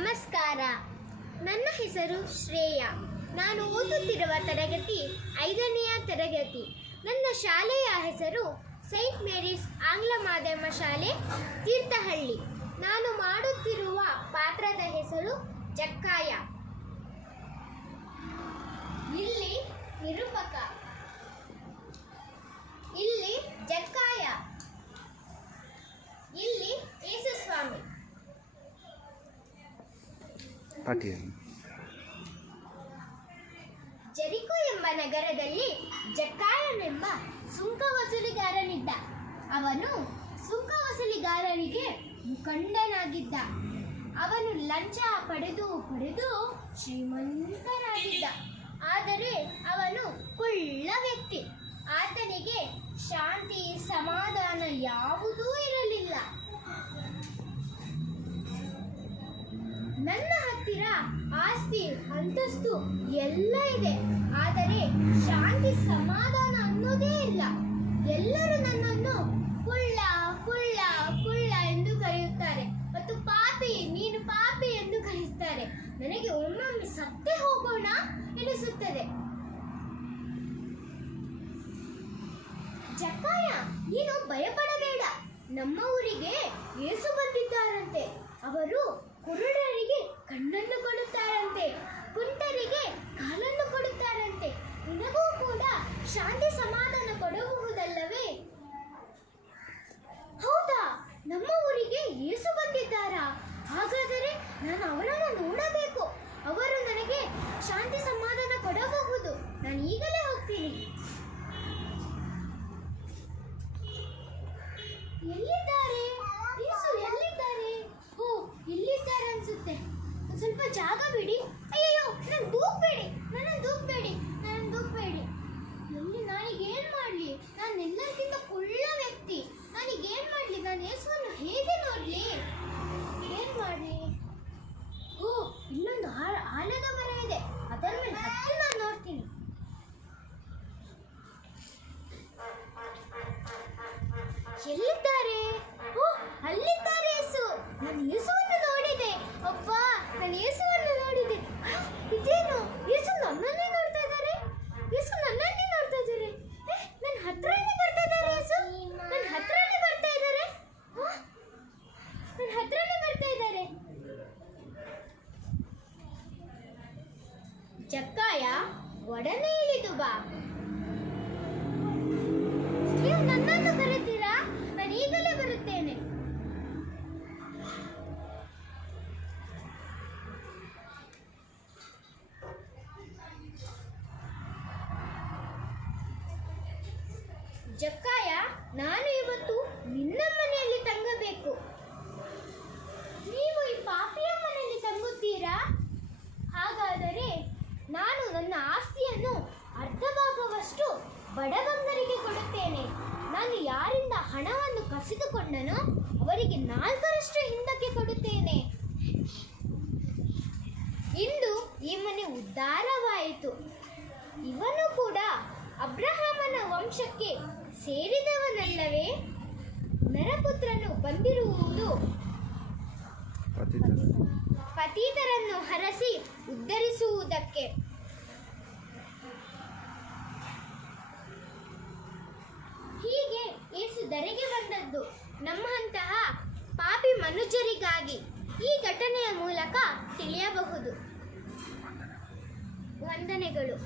ನಮಸ್ಕಾರ. ನನ್ನ ಹೆಸರು ಶ್ರೇಯಾ. ನಾನು ಓದುತ್ತಿರುವ ತರಗತಿ 5ನೆಯ ತರಗತಿ. ನನ್ನ ಶಾಲೆಯ ಹೆಸರು ಸೈಂಟ್ ಮೇರೀಸ್ ಆಂಗ್ಲ ಮಾಧ್ಯಮ ಶಾಲೆ, ತೀರ್ಥಹಳ್ಳಿ. ನಾನು ಮಾಡುತ್ತಿರುವ ಪಾತ್ರದ ಹೆಸರು ಜಕ್ಕಾಯ. ಇಲ್ಲಿ ನಿರೂಪಕ, ಇಲ್ಲಿ ಜಕ್ಕಾಯ, ಇಲ್ಲಿ ಯೇಸುಸ್ವಾಮಿ. ಜೆರಿಕೋ ಎಂಬ ನಗರದಲ್ಲಿ ಜಕ್ಕಾಯನೆಂಬ ಸುಂಕ ವಸೂಲಿಗಾರನಿದ್ದ. ಅವನು ಸುಂಕ ವಸೂಲಿಗಾರರಿಗೆ ಮುಖಂಡನಾಗಿದ್ದ. ಅವನು ಲಂಚ ಪಡೆದು ಶ್ರೀಮಂತನಾಗಿದ್ದ. ಆದರೆ ಅವನು ಕುಳ್ಳ ವ್ಯಕ್ತಿ. ಆತನಿಗೆ ಶಾಂತಿ ಸಮಾಧಾನ ಯಾವುದೂ ಇರಲಿಲ್ಲ. ನನ್ನ ಹತ್ತಿರ ಆಸ್ತಿ ಅಂತಸ್ತು ಎಲ್ಲ ಇದೆ, ಆದರೆ ಶಾಂತಿ ಸಮಾಧಾನ ಅನ್ನೋದೇ ಇಲ್ಲ. ಎಲ್ಲರೂ ನನ್ನನ್ನು ಕುಳ್ಳ ಕುಳ್ಳ ಕುಳ್ಳ ಎಂದು ಕರೆಯುತ್ತಾರೆ ಮತ್ತು ಪಾಪಿ, ನೀನು ಪಾಪಿ ಎಂದು ಕರೆಯುತ್ತಾರೆ. ನನಗೆ ಒಮ್ಮೊಮ್ಮೆ ಸತ್ತೇ ಹೋಗೋಣ ಎನಿಸುತ್ತದೆ. ಜಕ್ಕಾಯ, ನೀನು ಭಯಪಡಬೇಡ. ನಮ್ಮ ಊರಿಗೆ ಯೇಸು ಬಂದಿದ್ದಾರಂತೆ. ಅವರು ಕುರುಡರಿಗೆ ಕಣ್ಣನ್ನು ಕೊಡುತ್ತಾರಂತೆ, ಕುಂಟರಿಗೆ ಕಾಲನ್ನು ಕೊಡುತ್ತಾರಂತೆ. ನಿನಗೂ ಕೂಡ ಶಾಂತಿ ಸಮಾಧಾನ ಕೊಡಬಹುದಲ್ಲವೇ? ಹೌದಾ, ನಮ್ಮ ಊರಿಗೆ ಯೇಸು ಬಂದಿದ್ದಾರಾ? ಹಾಗಾದರೆ ನಾನು ಅವರನ್ನು ನೋಡಬೇಕು. ಅವರು ನನಗೆ ಶಾಂತಿ ಸಮಾಧಾನ ಕೊಡಬಹುದು. ನಾನು ಈಗಲೇ ಹೋಗ್ತೀನಿ. ಎಲ್ಲಿದ್ದಾರೆ ಯೇಸು? ಎಲ್ಲಿದ್ದಾರೆ? ಓ, ಇಲ್ಲಿದ್ದಾರೆ ಅನ್ಸುತ್ತೆ. ಸ್ವಲ್ಪ ಜಾಗ ಬಿಡಿ. ಅಯ್ಯೋ, ನನ್ನ ದೂಕ್ಬೇಡಿ. ಎಲ್ಲಿ? ನಾನೀಗೇನು ಮಾಡಲಿ? ನಾನು ಎಲ್ಲರಿಗಿಂತ ಕುಳ್ಳ ವ್ಯಕ್ತಿ. ನಾನೀಗೇನು ಮಾಡಲಿ? ನಾನು ಯೇಸುವನ್ನು ಹೇಗೆ ನೋಡಲಿ? ಏನು ಮಾಡಲಿ? ಓ, ಇಲ್ಲೊಂದು ಆಲದ ಮರ ಇದೆ. ಅದರ ಮೇಲೆ ಹತ್ತಿ ನಾನು ನೋಡ್ತೀನಿ. ಎಲ್ಲಿದ್ದಾರೆ? ಓ, ಅಲ್ಲಿದ್ದಾರೆ ಯೇಸು. ನಾನು ಯೇಸುವನ್ನು ನೋಡಿದೆ. ಅಪ್ಪ, ನಾನು ಯೇಸುವನ್ನು ನೋಡಿದೆ. ಇದೇನು? ಯೇಸು ನನ್ನನ್ನೇ ನೋಡ್ತಾ ಇದ್ದಾರೆ. ನನ್ನ ಹತ್ರನೇ ಬರ್ತಾ ಇದ್ದಾರೆ. ಯೇಸು ನನ್ನ ಹತ್ರನೇ ಬರ್ತಾ ಇದ್ದಾರೆ. ಜಕ್ಕಾಯ, ಒಡನೆ ಇಳಿದು ಬಾ. ನೀವು ನನ್ನನ್ನು ಕರೆತೀರಾ? ನಾನು ಈಗಲೇ ಬರುತ್ತೇನೆ. ಜಕ್ಕಾಯ, ನಾನು ಇವತ್ತು ನಿನ್ನ ಮನೆಯಲ್ಲಿ ತಂಗಬೇಕು. ನೀವು ಈ ಪಾಪಿಯ ಮನೆಯಲ್ಲಿ ತಂಗುತ್ತೀರಾ? ಹಾಗಾದರೆ ನಾನು ನನ್ನ ಆಸ್ತಿಯನ್ನು ಅರ್ಧ ಭಾಗವಷ್ಟು ಬಡಬಂಗರಿಗೆ ಕೊಡುತ್ತೇನೆ. ನಾನು ಯಾರಿಂದ ಹಣವನ್ನು ಕಸಿದುಕೊಂಡನೋ ಅವರಿಗೆ 4ರಷ್ಟು ಹಿಂದಕ್ಕೆ ಕೊಡುತ್ತೇನೆ. ಇಂದು ಈ ಮನೆ ಉದ್ಧಾರವಾಯಿತು. ಇವನು ಕೂಡ ಅಬ್ರಹಾಮನ ವಂಶಕ್ಕೆ ಸೇರಿದವನಲ್ಲವೇ? ನರಪುತ್ರನು ಬಂದಿರುವುದು ಪತಿತರನ್ನು ಹರಸಿ ಉದ್ಧರಿಸುವುದಕ್ಕೆ. ಹೀಗೆ ಯೇಸು ಧರೆಗೆ ಬಂದದ್ದು ನಮ್ಮಂತಹ ಪಾಪಿ ಮನುಷ್ಯರಿಗಾಗಿ. ಈ ಘಟನೆಯ ಮೂಲಕ ತಿಳಿಯಬಹುದು. ವಂದನೆಗಳು.